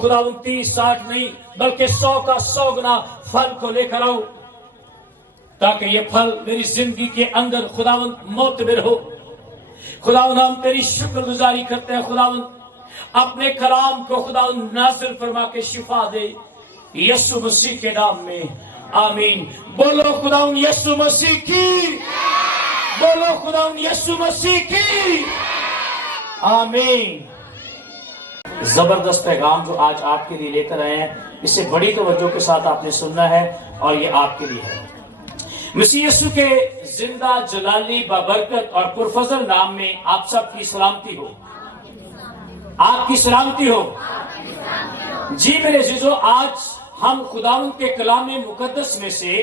खुदा 30-60 नहीं बल्कि 100 का 100 गुना फल को लेकर आओ, ताकि ये फल मेरी जिंदगी के अंदर खुदावंद मोतबिर हो। खुदावंद हम तेरी शुक्रगुजारी करते हैं। खुदावंद अपने कलाम को खुदावंद नाज़िल फरमा के शिफा दे, यीशु मसीह के नाम में आमीन। बोलो खुदावंद यीशु मसीह की, बोलो खुदावंद यीशु मसीह की आमीन। जबरदस्त पैगाम जो आज आपके लिए लेकर आए हैं, इसे बड़ी तवज्जो के साथ आपने सुनना है और ये आपके लिए है। मसीह यीशु के जिंदा जलाली बाबरकत और पुरफजल नाम में आप सबकी सलामती हो, आपकी सलामती हो। जी मेरे अजीजों, आज हम खुदावंद के कलाम मुकद्दस में से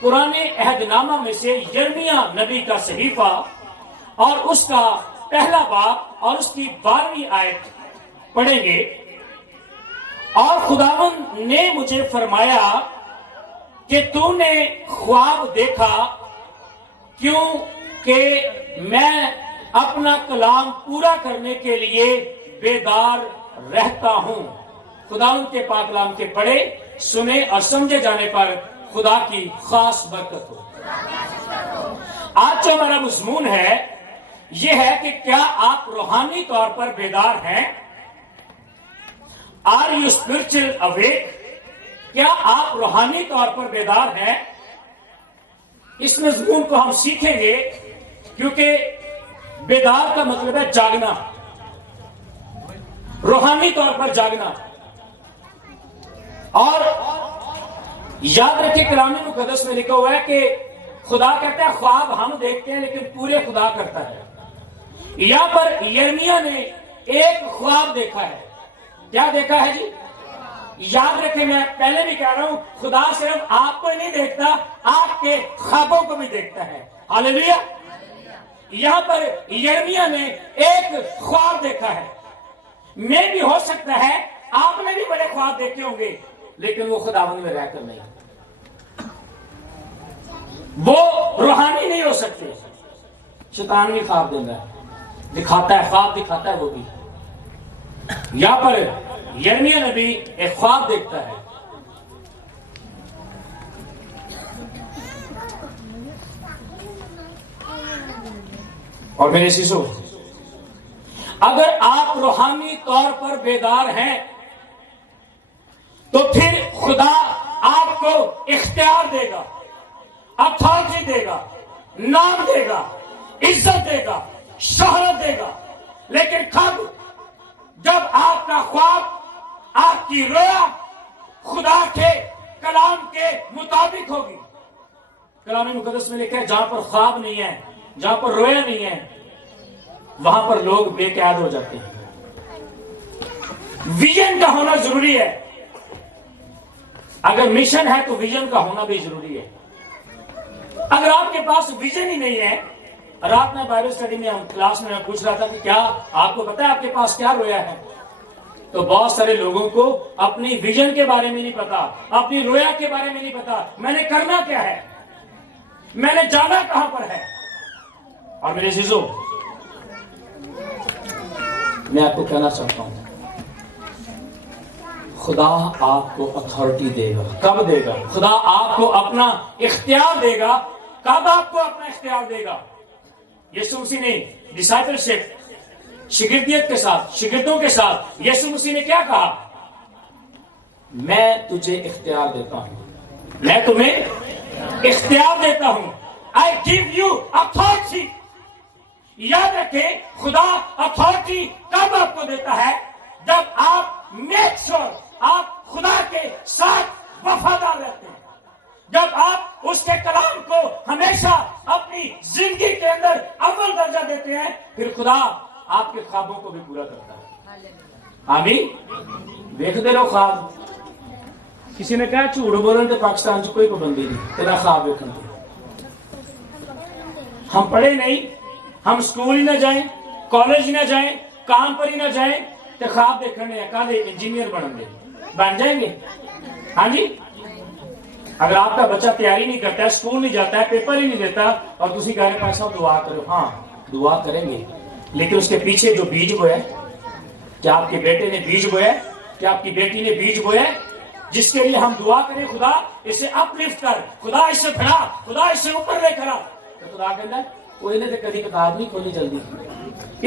पुराने अहदनामा में से यिर्मयाह नबी का सहीफा और उसका पहला बाब और उसकी 12वीं आयत पढ़ेंगे। और खुदावंद ने मुझे फरमाया कि तूने ख्वाब देखा, क्यों कि मैं अपना कलाम पूरा करने के लिए बेदार रहता हूं। खुदावंद के पाक कलाम के पढ़े, सुने और समझे जाने पर खुदा की खास बरकत हो। आज जो हमारा मज़मून है यह है कि क्या आप रूहानी तौर पर बेदार हैं? Are you spiritual awake? क्या आप रूहानी तौर पर बेदार हैं? इस मज़मून को हम सीखेंगे, क्योंकि बेदार का मतलब है जागना, रूहानी तौर पर जागना। और याद रखिए, कलाम मुकद्दस में लिखा हुआ है कि खुदा कहता है ख्वाब हम देखते हैं लेकिन पूरे खुदा करता है। यहां पर यिर्मयाह ने एक ख्वाब देखा है। क्या देखा है जी? याद रखें, मैं पहले भी कह रहा हूं, खुदा सिर्फ आपको ही नहीं देखता, आपके ख्वाबों को भी देखता है। हालेलुया। यहां पर यिर्मयाह ने एक ख्वाब देखा है। मैं भी हो सकता है आपने भी बड़े ख्वाब देखे होंगे, लेकिन वो खुदावंद में रहकर नहीं, वो रूहानी नहीं हो सकते। शैतान भी ख्वाब देता है, दिखाता है, ख्वाब दिखाता है वो भी। यहां पर यिर्मयाह नबी एक ख्वाब देखता है। और मेरे शिशु, अगर आप रूहानी तौर पर बेदार हैं तो फिर खुदा आपको इख्तियार देगा, अथॉरिटी देगा, नाम देगा, इज्जत देगा, शोहरत देगा। लेकिन कब? जब आपका ख्वाब, आपकी रोया खुदा के कलाम के मुताबिक होगी। कलाम मुकद्दस में लिखा है जहां पर ख्वाब नहीं है, जहां पर रोया नहीं है, वहां पर लोग बेकैद हो जाते हैं। विजन का होना जरूरी है। अगर मिशन है तो विजन का होना भी जरूरी है। अगर आपके पास विजन ही नहीं है, रात में बाइबल स्टडी में हम क्लास में मैं पूछ रहा था कि क्या आपको पता है आपके पास क्या रोया है? तो बहुत सारे लोगों को अपनी विजन के बारे में नहीं पता, अपनी रोया के बारे में नहीं पता, मैंने करना क्या है, मैंने जाना कहां पर है। और मेरे अजीजों, मैं आपको कहना चाहता हूं, खुदा आपको अथॉरिटी देगा। कब देगा? खुदा आपको अपना इख्तियार देगा। कब आपको अपना इख्तियार देगा? यीशु मसीह ने डिसाइपलशिप, शिगिर्दियत के साथ, शिगिर्दों के साथ यीशु मसीह ने क्या कहा? मैं तुझे इख्तियार देता हूं, मैं तुम्हें इख्तियार देता हूं। आई गिव यू अथॉरिटी। याद रखें, खुदा अथॉरिटी कब आपको देता है? जब आप मेक श्योर आप खुदा के साथ वफादार रहते हैं, जब आप उसके कलाम को हमेशा अपनी जिंदगी के अंदर अव्वल दर्जा देते हैं, फिर खुदा आपके ख्वाबों को भी पूरा करता है। आमीन। देखते रहो ख्वाब। किसी ने कहा झूठ बोलने तो पाकिस्तान से कोई पाबंदी नहीं, तेरा ख्वाब देखने की। हम पढ़े नहीं, हम स्कूल ही ना जाएं, कॉलेज ही ना जाएं, काम पर ही ना जाएं, तो ख्वाब देखने का इंजीनियर बन जाएंगे। हाँ जी। अगर आपका बच्चा तैयारी नहीं करता है, स्कूल नहीं जाता है, पेपर ही नहीं देता, और दूसरी कह रहे साहब दुआ करो, हाँ दुआ करेंगे, लेकिन उसके पीछे जो बीज बोया, क्या आपके बेटे ने बीज बोया? کہ آپ کی بیٹی نے بیج بویا ہے جس کے لیے ہم دعا کریں خدا اسے اپ لفٹ کر, خدا اسے بڑھا, خدا اسے اوپر لے کر آ. تو خدا کہتا ہے کوئی نے تو کبھی کتاب نہیں کھولی جلدی,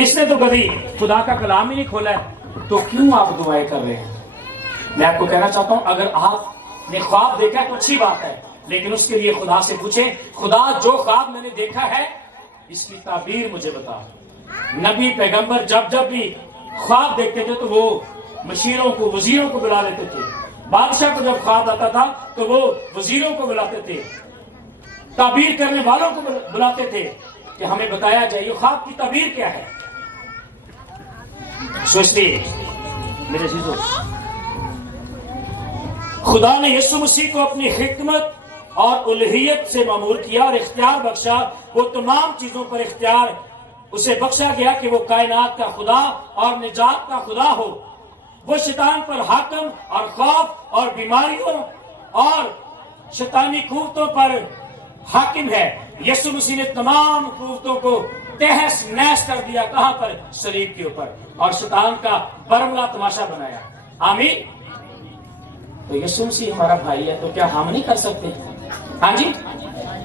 اس نے تو کبھی خدا کا کلام ہی نہیں کھولا ہے, تو کیوں آپ دعائیں کر رہے ہیں؟ میں آپ کو کہنا چاہتا ہوں اگر آپ نے خواب دیکھا ہے تو اچھی بات ہے, لیکن اس کے لیے خدا سے پوچھیں خدا جو خواب میں نے دیکھا ہے اس کی تعبیر مجھے بتا. نبی پیغمبر جب بھی خواب دیکھتے تھے تو وہ مشیروں کو, وزیروں کو بلا لیتے تھے. بادشاہ کو جب خواب آتا تھا تو وہ وزیروں کو بلاتے تھے, تعبیر کرنے والوں کو بلاتے تھے کہ ہمیں بتایا جائے یہ خواب کی تعبیر کیا ہے. سوچتے میرے عزیزو, خدا نے یسوع مسیح کو اپنی حکمت اور الوہیت سے مامور کیا اور اختیار بخشا. وہ تمام چیزوں پر اختیار اسے بخشا گیا کہ وہ کائنات کا خدا اور نجات کا خدا ہو. وہ شیطان پر حاکم اور خوف اور بیماریوں اور شیطانی قوتوں پر حاکم ہے. یسوع مسیح نے تمام قوتوں کو تہس نحس کر دیا. کہاں پر؟ صلیب کے اوپر, اور شیطان کا برملا تماشا بنایا. آمین. تو یسوع مسیح ہمارا بھائی ہے تو کیا ہم نہیں کر سکتے؟ ہاں جی,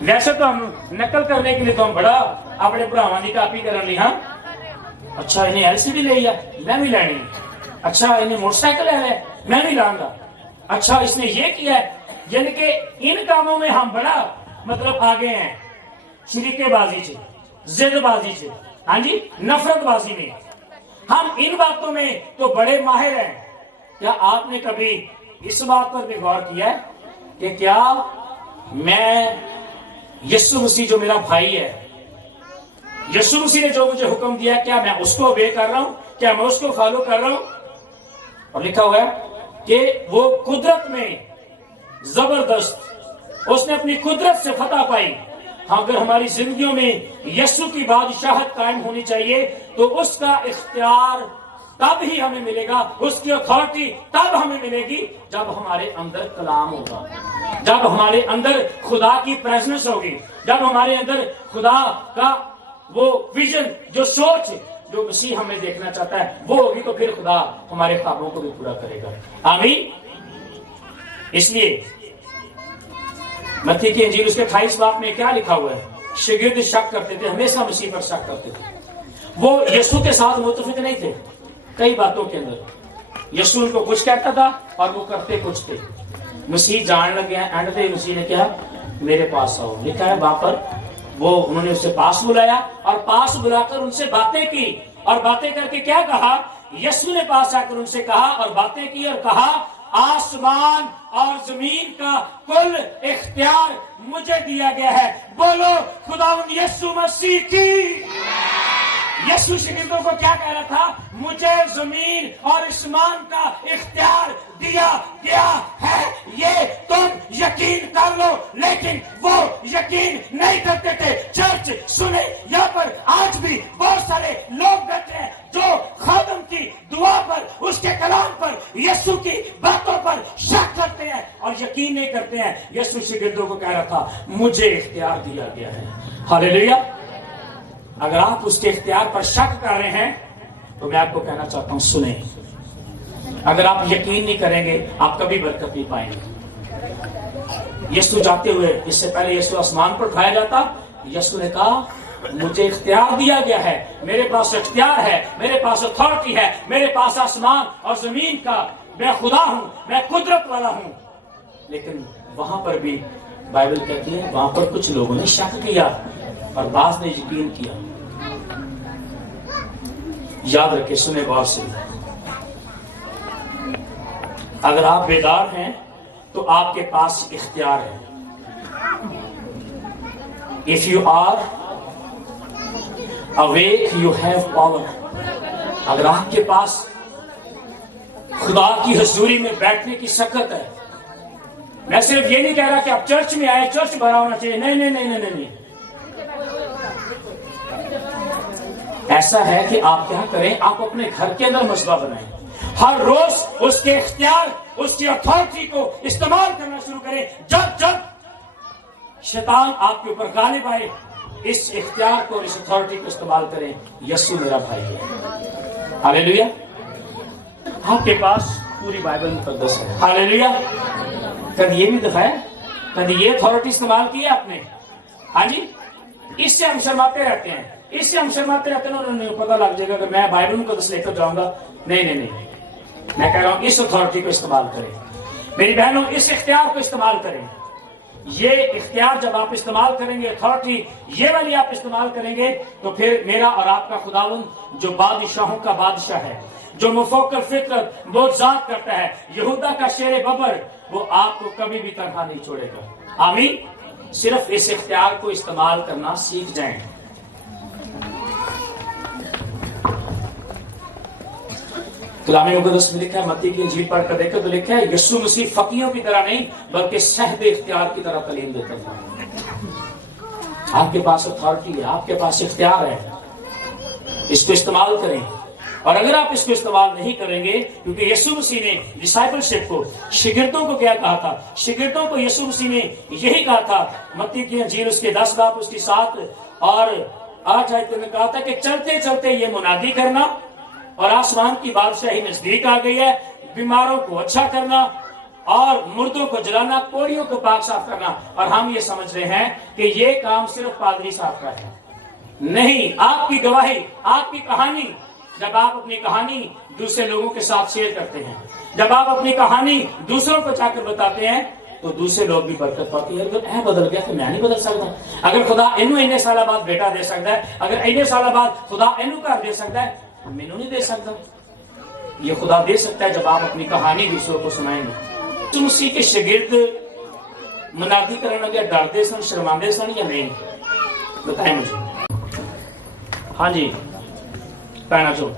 ویسے تو ہم نقل کرنے کے لیے تو ہم بڑا اپنے بھراواں دی کاپی کر لی. ہاں اچھا انہیں ایل سی ڈی لے, میں بھی لینی. اچھا انہیں موٹر سائیکل ہے, میں بھی لاؤں گا. اچھا اس نے یہ کیا ہے, یعنی کہ ان کاموں میں ہم بڑا مطلب آگے ہیں. شریکے بازی سے, زد بازی سے, ہاں جی, نفرت بازی میں ہم ان باتوں میں تو بڑے ماہر ہیں. کیا آپ نے کبھی اس بات پر بھی غور کیا ہے کہ کیا میں یسوع مسیح جو میرا بھائی ہے, یسوع مسیح نے جو مجھے حکم دیا کیا میں اس کو اوبے کر رہا ہوں, کیا میں اس کو فالو کر رہا ہوں؟ اور لکھا ہوا ہے کہ وہ قدرت میں زبردست, اس نے اپنی قدرت سے فتح پائی. اگر ہماری زندگیوں میں یسوع کی بادشاہت قائم ہونی چاہیے تو اس کا اختیار تب ہی ہمیں ملے گا, اس کی اتھارٹی تب ہمیں ملے گی جب ہمارے اندر کلام ہوگا, جب ہمارے اندر خدا کی پریزنس ہوگی, جب ہمارے اندر خدا کا وہ ویژن, جو سوچ جو مسیح ہمیں دیکھنا چاہتا ہے وہ ہوگی, تو پھر خدا ہمارے خوابوں کو بھی پورا کرے گا. آمین. اس لیے متی کی انجیل اس کے 28 باب میں کیا لکھا ہوا ہے؟ شاگرد شک کرتے تھے, ہمیشہ مسیح پر شک کرتے تھے. وہ یسوع کے ساتھ متفق نہیں تھے کئی باتوں کے اندر. یسوع ان کو کچھ کہتا تھا اور وہ کرتے کچھ تھے. مسیح جان لگے ہیں, اینڈ پہ مسیح نے کہا میرے پاس آؤ. لکھا ہے وہاں پر وہ انہوں نے اسے پاس بلایا اور پاس بلا کر ان سے باتیں کی, اور باتیں کر کے کیا کہا؟ یسوع نے پاس آ کر ان سے کہا اور باتیں کی اور کہا آسمان اور زمین کا کل اختیار مجھے دیا گیا ہے. بولو خداوند یسوع مسیح کی. یسوع شاگردوں کو کیا کہہ رہا تھا؟ مجھے زمین اور آسمان کا اختیار دیا گیا ہے, یہ تم یقین کر لو. لیکن وہ یقین نہیں کرتے تھے. چرچ سنیں, یہاں پر آج بھی بہت سارے لوگ بیٹھے ہیں جو خادم کی دعا پر, اس کے کلام پر, یسوع کی باتوں پر شک کرتے ہیں اور یقین نہیں کرتے ہیں. یسوع شاگردوں کو کہہ رہا تھا مجھے اختیار دیا گیا ہے. ہاللیلویا. اگر آپ اس کے اختیار پر شک کر رہے ہیں تو میں آپ کو کہنا چاہتا ہوں سنیں, اگر آپ یقین نہیں کریں گے آپ کبھی برکت نہیں پائیں گے. یسوع جاتے ہوئے, اس سے پہلے یسوع آسمان پر اٹھایا جاتا, یسوع نے کہا مجھے اختیار دیا گیا ہے, میرے پاس اختیار ہے, میرے پاس اتھارٹی ہے, میرے پاس آسمان اور زمین کا, میں خدا ہوں, میں قدرت والا ہوں. لیکن وہاں پر بھی بائبل کہتی ہے وہاں پر کچھ لوگوں نے شک کیا اور بعض نے یقین کیا. یاد رکھے, سنے غور سے, اگر آپ بیدار ہیں تو آپ کے پاس اختیار ہے. If you are awake, you have power. اگر آپ کے پاس خدا کی حضوری میں بیٹھنے کی سکت ہے. میں صرف یہ نہیں کہہ رہا کہ آپ چرچ میں آئے, چرچ بھرا ہونا چاہیے, نہیں نہیں نہیں نہیں نہیں. ایسا ہے کہ آپ کیا کریں, آپ اپنے گھر کے اندر مسئلہ بنائیں, ہر روز اس کے اختیار, اس کی اتھارٹی کو استعمال کرنا شروع کریں. جب جب شیطان آپ کے اوپر غالب آئے, اس اختیار کو اور اس اتھارٹی کو استعمال کریں. یسوع میرا بھائی ہے. ہاللیلویا. آپ کے پاس पूरी बाइबल मुकद्दस है। हालेलुया। कभी ये भी दिखाया, कभी ये अथॉरिटी इस्तेमाल की है आपने? हाँ जी, इससे हम शर्माते रहते हैं, इससे हम शर्माते रहते हैं। उन्हें पता लग जाएगा कि मैं बाइबल मुकद्दस लेकर जाऊंगा। नहीं नहीं नहीं, मैं कह रहा हूं इस अथॉरिटी को इस्तेमाल करें। मेरी बहनों, इस इख्तियार को इस्तेमाल करें। ये इख्तियार जब आप इस्तेमाल करेंगे, अथॉरिटी ये वाली आप इस्तेमाल करेंगे, तो फिर मेरा और आपका खुदावंद जो बादशाहों का बादशाह है, जो मुफक्किर फितरत मोज़ात करता है, यहूदा का शेर बबर, वो आपको कभी भी तनहा नहीं छोड़ेगा। आमीन। सिर्फ इस इख्तियार को इस्तेमाल करना सीख जाएं। कलाम मुक़द्दस में लिखा है, मत्ती की इंजील पढ़कर देखो तो लिखा है, यीशु मसीह फकीयों की तरह नहीं बल्कि सहब इख्तियार की तरह तालीम देता था। आपके पास अथॉरिटी है, आपके पास इख्तियार है, इसको इस्तेमाल करें। और अगर आप इसको इस्तेमाल नहीं करेंगे, क्योंकि यीशु मसीह ने डिसाइपलशिप को, शिगिर्दों को क्या कहा था? शिगिर्दों को यीशु मसीह ने यही कहा था, मत्ती की इंजील उसके 10 बाब उसकी 7 और 8 आयत में कहा था कि चलते चलते ये मुनादी करना और आसमान की बादशाही नजदीक आ गई है, बीमारों को अच्छा करना और मुर्दों को जलाना, कोड़ियों को पाक साफ करना। और हम ये समझ रहे हैं कि ये काम सिर्फ पादरी साहब का है। नहीं, आपकी गवाही, आपकी कहानी, जब आप अपनी कहानी दूसरे लोगों के साथ शेयर करते हैं, जब आप अपनी कहानी दूसरों को जाकर बताते हैं, तो दूसरे लोग भी बरकत पाते हैं। अगर ऐ बदल गया तो मैं नहीं बदल सकता। अगर खुदा इन्नू इन्ने साल बाद बेटा दे सकता है, अगर इन्ने साल बाद खुदा इन्नू घर दे सकता है, मैनू नहीं दे सकता। ये खुदा दे सकता है जब आप अपनी कहानी दूसरों को सुनाएंगे। तुम उसी के शागिर्द मुनादी करने लगे, डरते सन, शर्मांदे सन या नहीं? बताएं मुझे। हाँ जी, कहना चाहूं,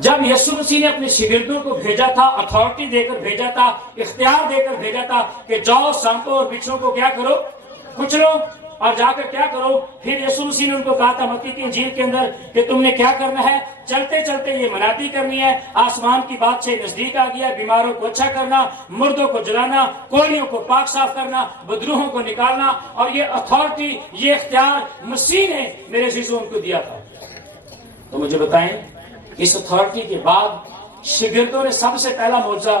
जब यीशु मसीह ने अपने शागिर्दों को भेजा था, अथॉरिटी देकर भेजा था, इख्तियार देकर भेजा था कि जाओ सांपों और बिच्छुओं को क्या करो? कुचलो और जाकर क्या करो? फिर यीशु मसीह ने उनको कहा था मत्ती की इंजील के अंदर कि तुमने क्या करना है? चलते चलते ये मुनादी करनी है, आसमान की बादशाही नजदीक आ गया, बीमारों को अच्छा करना, मुर्दों को जलाना, कोड़ियों को पाक साफ करना, बदरूहों को निकालना। और ये अथॉरिटी, ये इख्तियार मसीह ने मेरे अज़ीज़ों को दिया था। तो मुझे बताएं, इस अथॉरिटी के बाद शागिर्दों ने सबसे पहला मौजज़ा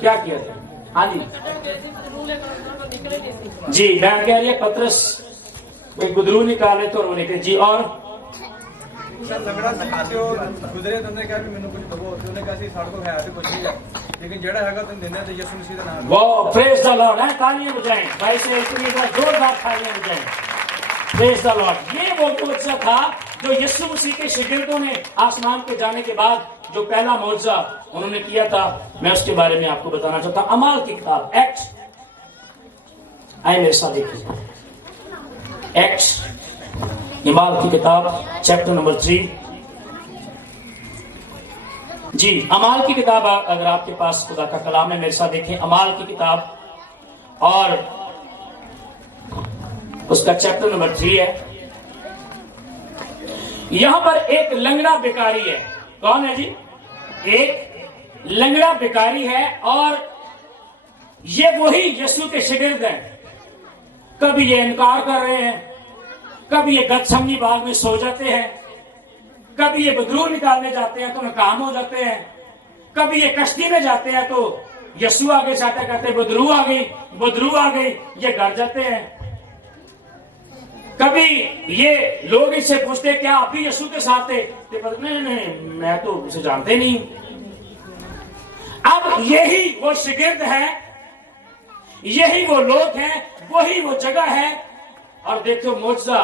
क्या किया था? हाँ जी, मैं कह रही है पतरस एक गुदरू निकाले तो रोने के जी। और लंगड़ा दिखाते हो गुजरे, तुमने कहा भी मैंने कुछ दबो, तुमने कहा सी साड़ को है तो कुछ नहीं है, लेकिन जेड़ा हैगा तुम देने ते यीशु मसीह दा नाम। वो प्रेज द लॉर्ड है, तालियां बजाएं भाई से, इतनी जोरदार तालियां बजाएं। Praise the Lord. ये वो मौजज़ा था जो यीशु मसीह के शागिर्दों ने आसमान पे जाने के बाद जो पहला मौजज़ा उन्होंने किया था, मैं उसके बारे में आपको बताना चाहता हूं। अमाल की किताब, एक्ट, आए मेरे साथ देखिए, एक्ट, अमाल की किताब चैप्टर नंबर 3। जी, अमाल की किताब, अगर आपके पास खुदा का कलाम है, मेरे साथ देखें अमाल की किताब और उसका चैप्टर नंबर 3 है। यहां पर एक लंगड़ा भिखारी है। कौन है जी? एक लंगड़ा भिखारी है और ये वही यीशु के शागिर्द हैं। कभी ये इनकार कर रहे हैं, कभी ये गतसंगी बाग में सो जाते हैं, कभी ये बदरू निकालने जाते हैं तो नाकाम हो जाते हैं, कभी ये कश्ती में जाते हैं तो यीशु आगे जाते कहते बदरू आ गई, बदरू आ गई, ये डर जाते हैं। कभी ये लोग इससे पूछते क्या आप भी यीशु के साथ थे? नहीं नहीं, मैं तो उसे जानते नहीं। अब यही वो शागिर्द है, यही वो लोग हैं, वही वो जगह है। और देखो मौजज़ा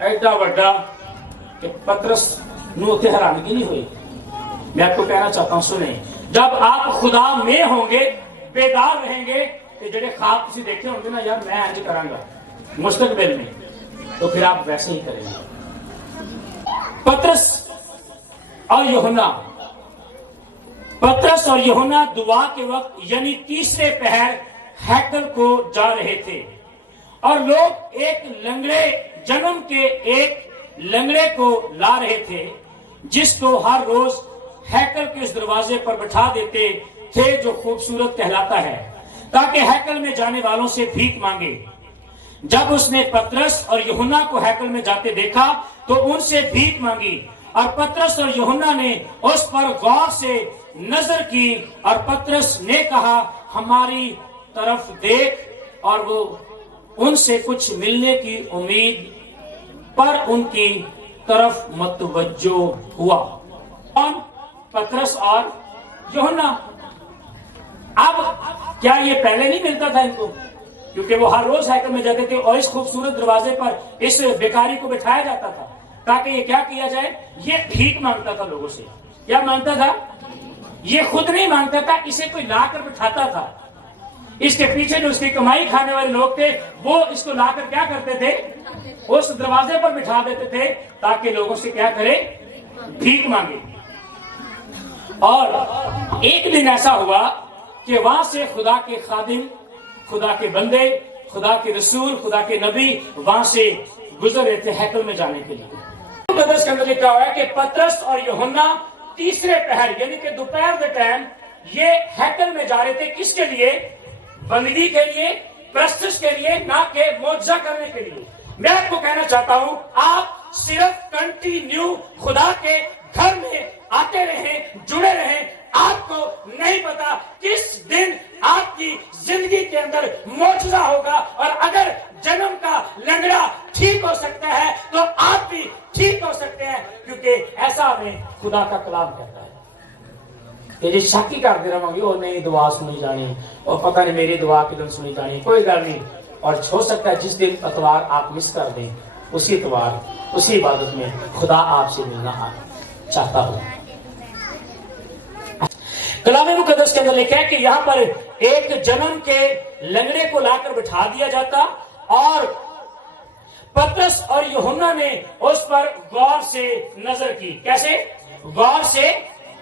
एडा वड्डा कि पतरस नूं ते हैरानगी नहीं हुई। मैं आपको कहना चाहता हूं, सुने, जब आप खुदा में होंगे, बेदार रहेंगे, तो जेडे ख्वाब तुसीं देखे होंगे ना, यार मैं इंज करांगा मुस्तकबिल में, तो फिर आप वैसे ही करेंगे। पतरस और यूहन्ना दुआ के वक्त यानी तीसरे पहर हैकल को जा रहे थे और लोग एक लंगड़े, जन्म के एक लंगड़े को ला रहे थे, जिसको हर रोज हैकल के इस दरवाजे पर बैठा देते थे, जो खूबसूरत कहलाता है, ताकि हैकल में जाने वालों से भीख मांगे। जब उसने पतरस और यूहन्ना को हैकल में जाते देखा तो उनसे भीख मांगी और पतरस और यूहन्ना ने उस पर गौर से नजर की और पतरस ने कहा, हमारी तरफ देख। और वो उनसे कुछ मिलने की उम्मीद पर उनकी तरफ मतवज्जो हुआ। कौन? पतरस और यूहन्ना। अब क्या ये पहले नहीं मिलता था इनको? क्योंकि वो हर रोज हैकल में जाते थे और इस खूबसूरत दरवाजे पर इस बेकारी को बिठाया जाता था ताकि ये क्या किया जाए, ये भीख मांगता था लोगों से। क्या मांगता था? ये खुद नहीं मांगता था, इसे कोई लाकर बिठाता था। इसके पीछे जो उसकी कमाई खाने वाले लोग थे वो इसको लाकर क्या करते थे, उस दरवाजे पर बिठा देते थे ताकि लोगों से क्या करे, भीख मांगे। और एक दिन ऐसा हुआ कि वहां से खुदा के खादिम, खुदा के बंदे, खुदा के रसूल, खुदा के नबी वहां से गुजर रहे थे हैकल में जाने के लिए। पतरस के अंदर लिखा हुआ है कि पतरस और यूहन्ना तीसरे पहर यानी कि दोपहर के टाइम ये हैकल में जा रहे थे। किसके लिए? बंदगी के लिए, प्रस्तुत के लिए, ना के मौजजा करने के लिए। मैं आपको कहना चाहता हूं, आप सिर्फ कंटिन्यू खुदा के घर में आते रहें, जुड़े रहें। आपको नहीं पता किस दिन आपकी जिंदगी के अंदर मौजूदा होगा। और अगर जन्म का लंगड़ा ठीक हो सकता है तो आप भी ठीक हो सकते हैं, क्योंकि ऐसा हमें खुदा का कलाम कहता है। ये जी शाकी करते रहोगे, और नहीं दुआ सुनी जानी, और पता नहीं मेरी दुआ किधर सुनी जानी, कोई गल नहीं। और हो सकता है जिस दिन इतवार आप मिस कर दें, उसी इतवार, उसी इबादत में खुदा आपसे मिलना चाहता हो। कलाम मुकद्दस के अंदर लिखा है कि यहाँ पर एक जन्म के लंगड़े को लाकर बिठा दिया जाता और पतरस और यूहन्ना ने उस पर गौर से नजर की। कैसे? गौर से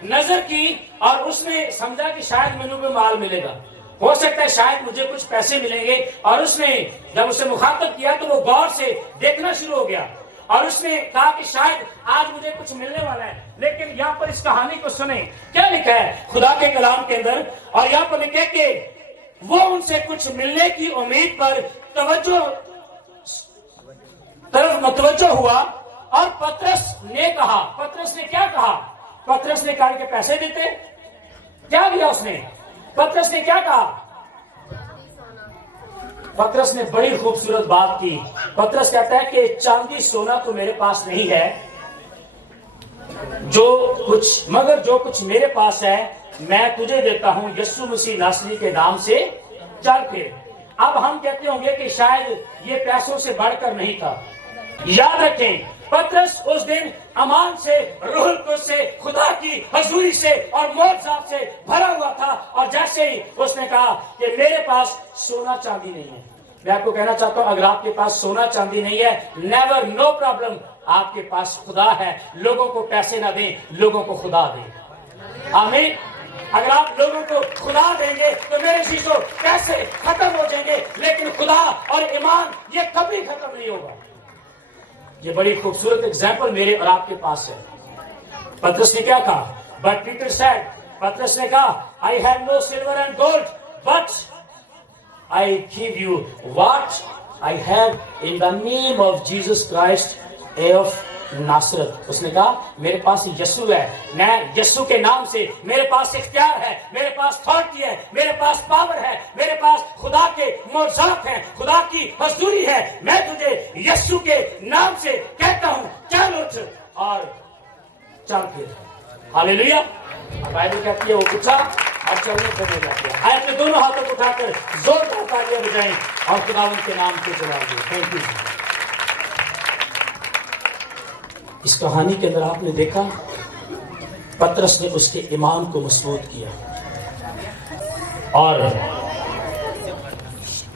नजर की और उसने समझा कि शायद मेनू में माल मिलेगा, हो सकता है शायद मुझे कुछ पैसे मिलेंगे। और उसने जब उसे मुखातब किया तो वो गौर से देखना शुरू हो गया और उसने कहा कि शायद आज मुझे कुछ मिलने वाला है। लेकिन यहाँ पर इस कहानी को सुने, क्या लिखा है खुदा के कलाम के अंदर। और यहाँ पर लिखा है कि वो उनसे कुछ मिलने की उम्मीद पर तरफ मतवज्जो हुआ। और पतरस ने कहा, पतरस ने क्या कहा? पतरस ने कहा कि पैसे देते। क्या दिया उसने? पतरस ने क्या कहा? पतरस ने बड़ी खूबसूरत बात की। पतरस कहता है कि चांदी सोना तो मेरे पास नहीं है, मगर जो कुछ मेरे पास है मैं तुझे देता हूं, यीशु मसीह नासरी के नाम से चल फिर। अब हम कहते होंगे कि शायद ये पैसों से बढ़कर नहीं था। याद रखें, पतरस उस दिन अमान से, रूहुल कुद्दूस से, खुदा की हजूरी से और मौजज़ात से भरा हुआ था। और जैसे ही उसने कहा कि मेरे पास सोना चांदी नहीं है, मैं आपको कहना चाहता हूं, अगर आपके पास सोना चांदी नहीं है, नेवर, नो प्रॉब्लम, आपके पास खुदा है। लोगों को पैसे ना दें, लोगों को खुदा दें। आमीन। अगर आप लोगों को खुदा देंगे तो मेरे चीजों पैसे खत्म हो जाएंगे, लेकिन खुदा और ईमान ये कभी खत्म नहीं होगा। ये बड़ी खूबसूरत एग्जाम्पल मेरे और आपके पास है। पतरस ने क्या कहा? बट पीटर सेड, पतरस ने कहा, I have no silver and gold but I give you what I have in the name of Jesus Christ of नासरत। उसने कहा मेरे पास यीशु है, मैं यीशु के नाम से, मेरे पास इख्तियार है, मेरे पास अथॉरिटी है, मेरे पास पावर है, मेरे पास खुदा के मौजज़ात हैं, खुदा की हजूरी है। मैं तुझे यीशु के नाम से कहता हूं, चल उठ और चल फिर। हालेलुया। बाइबल कहती है वो उठा और चलने फिरने लग गया। आए अपने दोनों हाथों को उठाकर जोरदार तालियां बजाएं और खुदावंद के नाम से जवाब दें। Thank you. इस कहानी के अंदर आपने देखा पतरस ने उसके ईमान को मजबूत किया और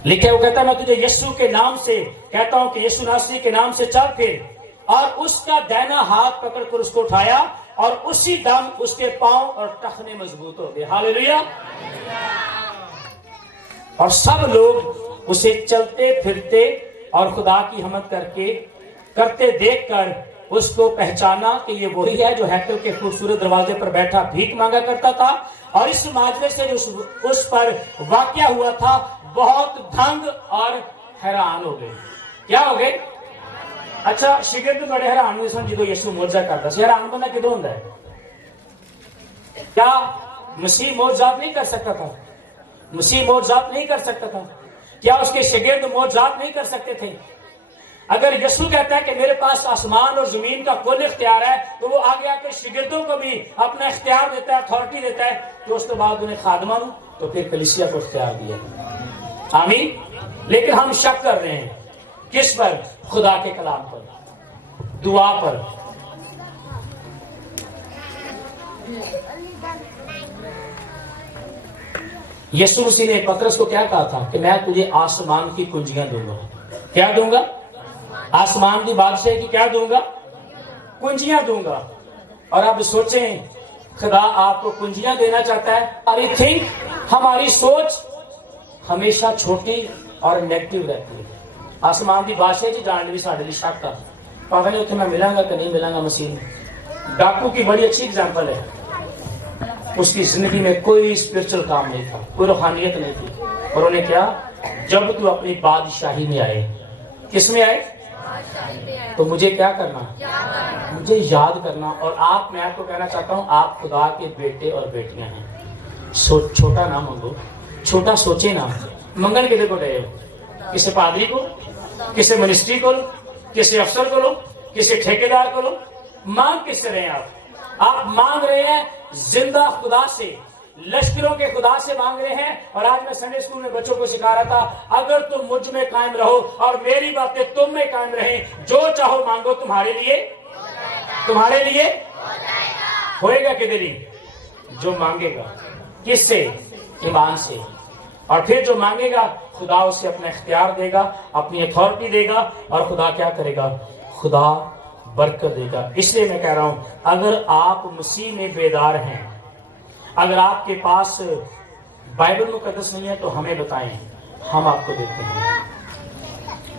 लिखे वो कहता है मैं तुझे यीशु के नाम से कहता हूं कि यीशु नासरी के नाम से चल फिर। और उसका दाहिना हाथ पकड़कर उसको उठाया और उसी दम उसके पांव और टखने मजबूत हो गए। हालेलुया। और सब लोग उसे चलते फिरते और खुदा की हमद करते देखकर उसको पहचाना कि ये वही है जो हैकल के खूबसूरत दरवाजे पर बैठा भीख मांगा करता था। और इस माजरे से जो उस पर वाकया हुआ था बहुत दंग और हैरान हो गए। क्या हो गए? اچھا شگرد بڑے حیران ہوئے سن جدو یسوع معجزہ کرتا سی. حیران بندہ کدوں ہوندا ہے؟ کیا مسیح معجزات نہیں کر سکتا تھا؟ مسیح معجزات نہیں کر سکتا تھا؟ کیا اس کے شاگرد معجزات نہیں کر سکتے تھے؟ اگر یسوع کہتا ہے کہ میرے پاس آسمان اور زمین کا کل اختیار ہے تو وہ آگے آ کے شاگردوں کو بھی اپنا اختیار دیتا ہے, اتھارٹی دیتا ہے, تو اس کے بعد انہیں خادمہ تو پھر کلیسیا کو اختیار دیا. آمین. لیکن ہم شک کر رہے ہیں کس پر؟ خدا کے کلام پر, دعا پر. یسوع مسیح نے پطرس کو کیا کہا تھا کہ میں تجھے آسمان کی کنجیاں دوں گا. کیا دوں گا؟ آسمان کی بادشاہی کی کیا دوں گا؟ کنجیاں دوں گا. اور اب سوچیں خدا آپ کو کنجیاں دینا چاہتا ہے. آئی تھنک ہماری سوچ ہمیشہ چھوٹی اور نیگیٹو رہتی ہے. آسمان کی بادشاہی جی جاننے بھی سارے لیے شک کا پتہ نہیں اتنے میں ملاں گا کہ نہیں ملاں گا. مسیح میں ڈاکو کی بڑی اچھی اگزامپل ہے. اس کی زندگی میں کوئی اسپرچل کام نہیں تھا, کوئی روحانیت نہیں تھی, اور انہیں کیا جب تو اپنی بادشاہی میں آئے, کس میں آئے؟ تو مجھے کیا کرنا؟ مجھے یاد کرنا. اور آپ, میں آپ کو کہنا چاہتا ہوں, آپ خدا کے بیٹے اور بیٹیاں ہیں. چھوٹا نہ مانگو, چھوٹا سوچے نہ. منگن کدے کو گئے ہو؟ کسی پادری کو, کسی منسٹری کو لو, کسی افسر کو لو, کسی ٹھیکیدار کو لو. مانگ کس سے رہے ہیں آپ؟ آپ مانگ رہے ہیں زندہ خدا سے, لشکروں کے خدا سے مانگ رہے ہیں. اور آج میں سنڈے اسکول میں بچوں کو سکھا رہا تھا, اگر تم مجھ میں قائم رہو اور میری باتیں تم میں قائم رہیں, جو چاہو مانگو تمہارے لیے, تمہارے لیے ہوئے گا. کدھر ہی جو مانگے گا, کس سے؟ ایمان سے. اور پھر جو مانگے گا خدا اسے اپنا اختیار دے گا, اپنی اتھارٹی دے گا, اور خدا کیا کرے گا؟ خدا برکت دے گا. اس لیے میں کہہ رہا ہوں اگر آپ مسیح میں بیدار ہیں, اگر آپ کے پاس بائبل مقدس نہیں ہے تو ہمیں بتائیں, ہم آپ کو دیتے ہیں.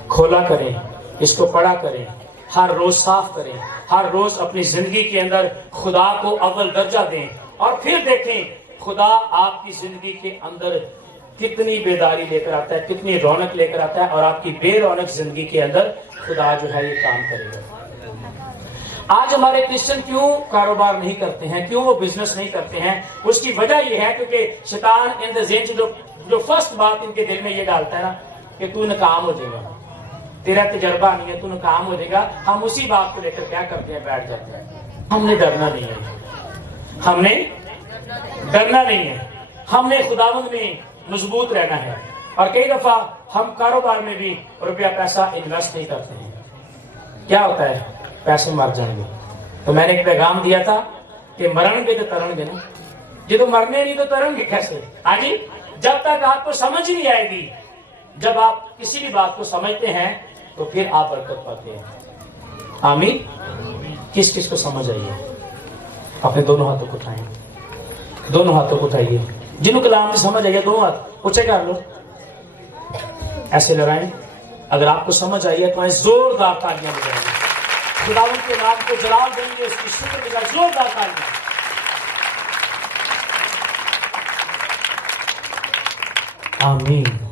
کھولا کریں, اس کو پڑھا کریں, ہر روز صاف کریں, ہر روز اپنی زندگی کے اندر خدا کو اول درجہ دیں, اور پھر دیکھیں خدا آپ کی زندگی کے اندر کتنی بیداری لے کر آتا ہے, کتنی رونق لے کر آتا ہے. اور آپ کی بے رونق زندگی کے اندر خدا جو ہے یہ کام کرے گا. آج ہمارے کرسچن کیوں کاروبار نہیں کرتے ہیں, کیوں وہ بزنس نہیں کرتے ہیں؟ اس کی وجہ یہ ہے کیونکہ شیطان ان دی ذہن جو فرسٹ بات ان کے دل میں یہ ڈالتا ہے نا کہ تو ناکام ہو جائے گا, تیرا تجربہ نہیں ہے, تو ناکام ہو جائے گا. ہم اسی بات کو لے کر کیا کرتے ہیں؟ بیٹھ جاتے ہیں. ہم نے ڈرنا نہیں ہے, ہم نے ڈرنا نہیں ہے, ہم نے خداوند میں مضبوط رہنا ہے. اور کئی دفعہ ہم کاروبار میں بھی روپیہ پیسہ انویسٹ نہیں کرتے ہیں. کیا ہوتا ہے؟ پیسے مر جائیں گے. تو میں نے ایک پیغام دیا تھا کہ مرن گے تو ترن گے نا, جب مرنے نہیں تو ترن گے کیسے؟ ہاں جی, جب تک آپ کو سمجھ نہیں آئے گی. جب آپ کسی بھی بات کو سمجھتے ہیں تو پھر آپ برکت پاتے ہیں. آمین. کس کس کو سمجھ آئی ہے؟ اپنے دونوں ہاتھوں کو اٹھائیں, دونوں ہاتھوں کو اٹھائیے. جنہوں کلام میں سمجھ آئی ہے دونوں ہاتھ اونچے کر لو, ایسے لگائیں. اگر آپ کو سمجھ آئی ہے تو زوردار تالیاں بجائیں گے, خداوند کے نام کو جلال دیں گے, اس کی شکر گزار زوردار تالیاں. آمین.